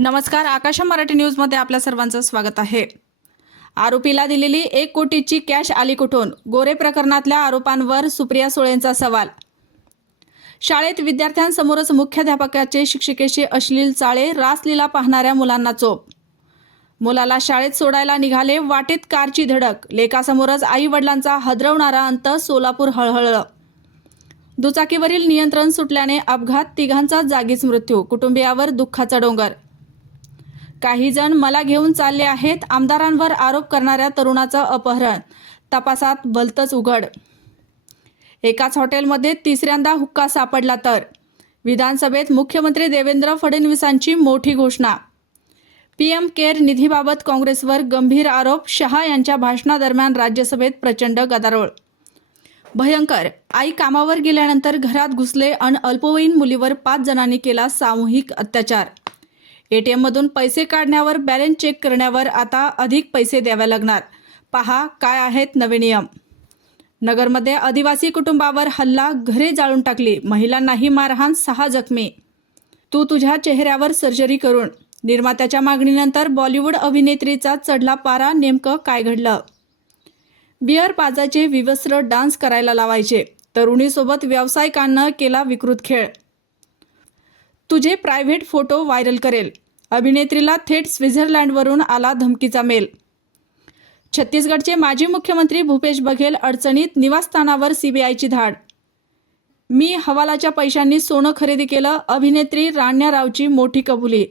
नमस्कार, आकाश मराठी न्यूजमध्ये आपल्या सर्वांचं स्वागत आहे। आरोपीला दिलेली 1 कोटीची कॅश आली कुठून? गोरे प्रकरणातल्या आरोपांवर सुप्रिया सुळेंचा सवाल। शाळेत विद्यार्थ्यांसमोरच मुख्याध्यापकाचे शिक्षिकेशी अश्लील चाळे, रासलीला पाहणाऱ्या मुलांना चोप। मुलाला शाळेत सोडायला निघाले, वाटेत कारची धडक, लेकासमोरच आई वडिलांचा हादरवणारा अंत, सोलापूर हळहळलं। दुचाकीवरील नियंत्रण सुटल्याने अपघात, तिघांचा जागीच मृत्यू, कुटुंबियावर दुःखाचा डोंगर। काही जण मला घेऊन चालले आहेत, आमदारांवर आरोप करणाऱ्या तरुणाचं अपहरण, तपासात भलतंच उघड। एकाच हॉटेलमध्ये तिसऱ्यांदा हुक्का सापडला तर विधानसभेत मुख्यमंत्री देवेंद्र फडणवीसांची मोठी घोषणा। पीएम केअर निधीबाबत काँग्रेसवर गंभीर आरोप, शहा यांच्या भाषणादरम्यान राज्यसभेत प्रचंड गदारोळ। भयंकर, आई कामावर गेल्यानंतर घरात घुसले आणि अल्पवयीन मुलीवर 5 जणांनी केला सामूहिक अत्याचार। एटीएममधून पैसे काढण्यावर, बॅलन्स चेक करण्यावर आता अधिक पैसे द्यावे लागणार, पहा काय आहेत नवे नियम। नगरमध्ये आदिवासी कुटुंबावर हल्ला, घरे जाळून टाकली, महिलांनाही मारहाण, 6 जखमी। तू तुझ्या चेहऱ्यावर सर्जरी करून, निर्मात्याच्या मागणीनंतर बॉलिवूड अभिनेत्रीचा चढला पारा, नेमकं काय घडलं? बिअर पाजाचे, विवस्त्र डान्स करायला लावायचे, तरुणीसोबत व्यावसायिकांना केला विकृत खेळ। तुझे प्रायव्हेट फोटो व्हायरल करेल, अभिनेत्रीला थेट स्वित्झर्लंडवरून आला धमकीचा मेल। छत्तीसगडचे माजी मुख्यमंत्री भूपेश बघेल अडचणीत, निवासस्थानावर सीबीआयची धाड। मी हवालाच्या पैशांनी सोनं खरेदी केलं, अभिनेत्री राण्या रावची मोठी कबुली।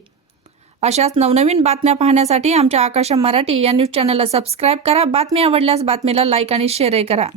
अशाच नवनवीन बातम्या पाहण्यासाठी आमच्या आकाश मराठी या न्यूज चॅनलला सबस्क्राईब करा। बातमी आवडल्यास बातमीला लाईक आणि शेअरही करा।